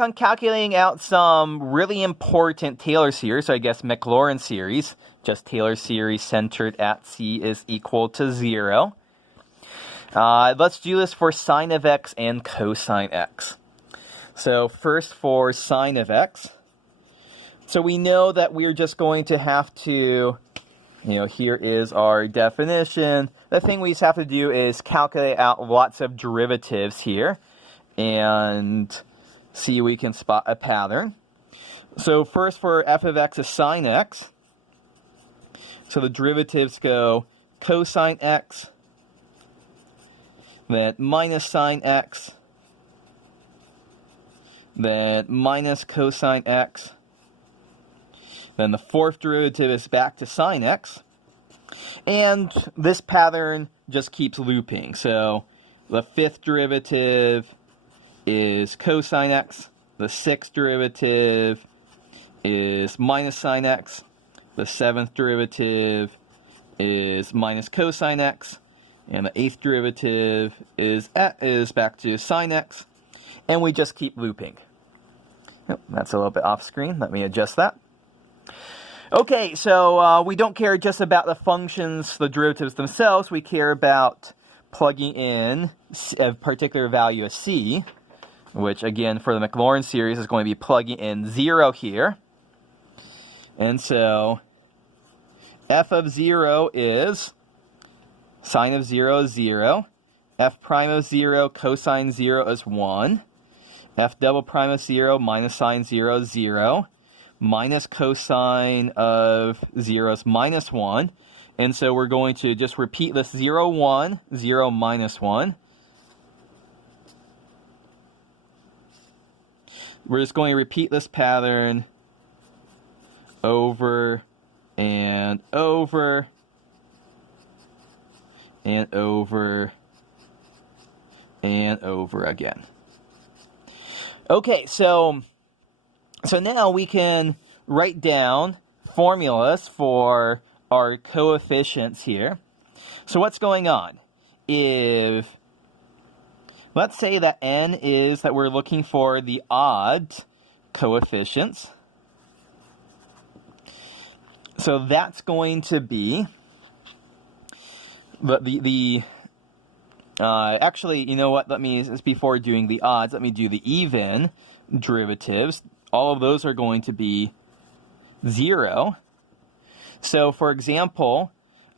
on calculating out some really important Taylor series, so I guess Maclaurin series, just Taylor series centered at c is equal to 0. Let's do this for sine of x and cosine x. So first for sine of x. So we know that we're just going to have to, here is our definition. The thing we just have to do is calculate out lots of derivatives here and see if we can spot a pattern. So first for f of x is sine x. So the derivatives go cosine x, then minus sine x, then minus cosine x. Then the fourth derivative is back to sine x. And this pattern just keeps looping. So the fifth derivative is cosine x. The sixth derivative is minus sine x. The seventh derivative is minus cosine x. And the eighth derivative is back to sine x. And we just keep looping. Yep, that's a little bit off screen. Let me adjust that. Okay, so we don't care just about the functions, the derivatives themselves. We care about plugging in a particular value of c, which again for the Maclaurin series is going to be plugging in 0 here. And so f of 0 is sine of 0 is 0. F prime of 0 cosine 0 is 1. F double prime of 0 minus sine 0 is 0. Minus cosine of 0 is minus 1. And so we're going to just repeat this 0, 1, 0, minus 1. We're just going to repeat this pattern over and over and over and over again. Okay, so now we can write down formulas for our coefficients here. So what's going on? If, let's say that n is that we're looking for the odd coefficients. So that's going to be actually, you know what, before doing the odds, let me do the even derivatives. All of those are going to be 0. So, for example,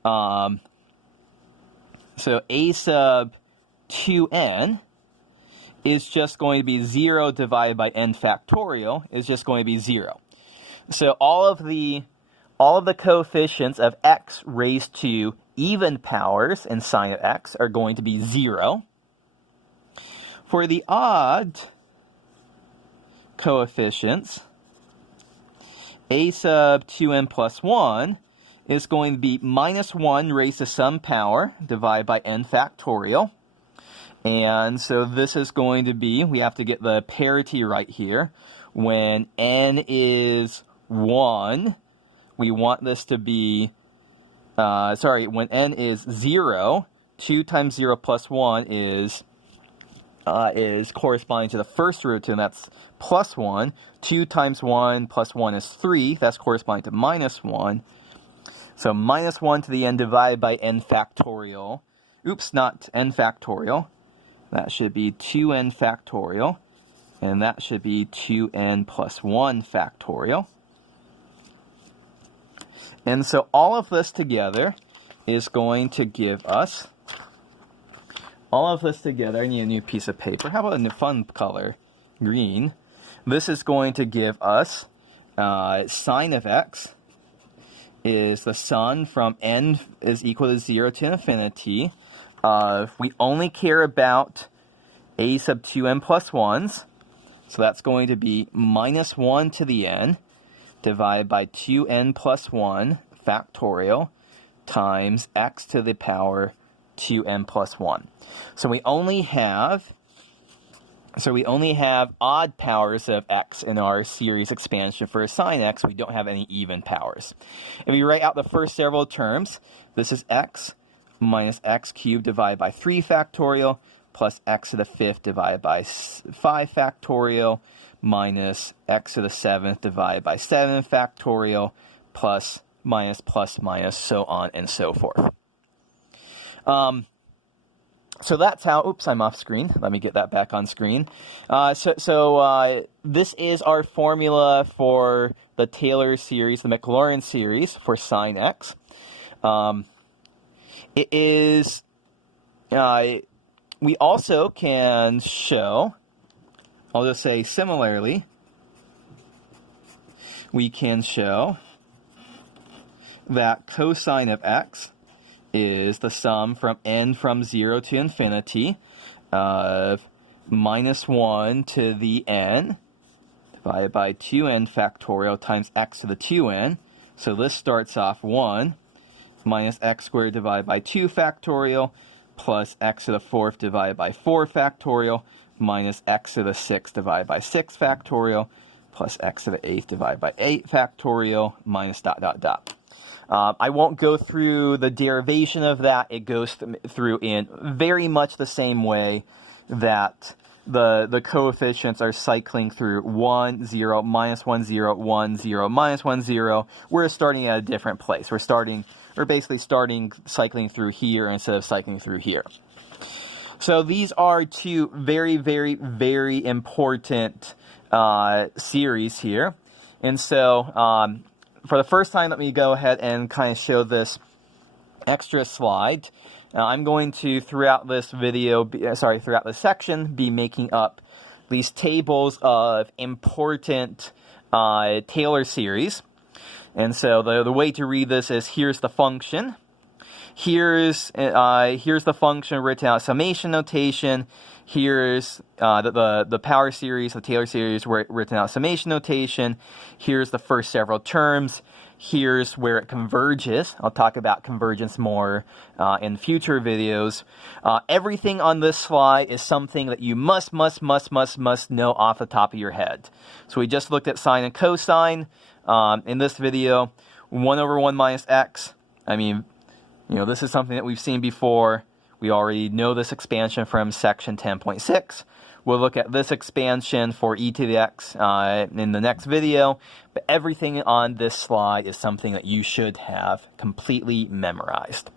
so a sub 2n is just going to be 0 divided by n factorial is just going to be 0. So all of the coefficients of x raised to even powers in sine of x are going to be 0. For the odd coefficients, a sub 2n plus 1 is going to be minus 1 raised to some power divided by n factorial. And so this is going to be, we have to get the parity right here. When n is 1, we want this to be, when n is 0, 2 times 0 plus 1 is corresponding to the first derivative, and that's plus 1. 2 times 1 plus 1 is 3. That's corresponding to minus 1. So minus 1 to the n divided by n factorial. Oops, not n factorial. That should be 2n factorial. And that should be 2n plus 1 factorial. And so all of this together is going to give us, all of this together, I need a new piece of paper. How about a fun color? Green. This is going to give us sine of x is the sum from n is equal to 0 to infinity of, we only care about a sub 2n plus 1s. So that's going to be minus 1 to the n divided by 2n plus 1 factorial times x to the power 2n plus 1. So we only have odd powers of x in our series expansion for sine x. We don't have any even powers. If we write out the first several terms, this is x minus x cubed divided by 3 factorial plus x to the 5th divided by 5 factorial minus x to the 7th divided by 7 factorial plus minus, so on and so forth. So that's how, oops, I'm off screen. Let me get that back on screen. This is our formula for the Taylor series, the Maclaurin series for sine x. It is, we also can show, I'll just say similarly, we can show that cosine of x is the sum from n from 0 to infinity of minus 1 to the n divided by 2n factorial times x to the 2n. So this starts off 1 minus x squared divided by 2 factorial plus x to the 4th divided by 4 factorial minus x to the 6th divided by 6 factorial plus x to the 8th divided by 8 factorial minus dot, dot, dot. I won't go through the derivation of that. It goes through in very much the same way that the coefficients are cycling through 1, 0, minus 1, 0, 1, 0, minus 1, 0. We're starting at a different place. We're basically starting cycling through here instead of cycling through here. So these are two very, very, very important series here. And so for the first time, let me go ahead and kind of show this extra slide. I'm going to, throughout this section, be making up these tables of important Taylor series. And so the way to read this is, here's the function. Here's the function written out summation notation. Here's the power series, the Taylor series, written out summation notation. Here's the first several terms. Here's where it converges. I'll talk about convergence more in future videos. Everything on this slide is something that you must know off the top of your head. So we just looked at sine and cosine. In this video, 1 over 1 minus x. I mean, this is something that we've seen before. We already know this expansion from section 10.6. We'll look at this expansion for e to the x in the next video. But everything on this slide is something that you should have completely memorized.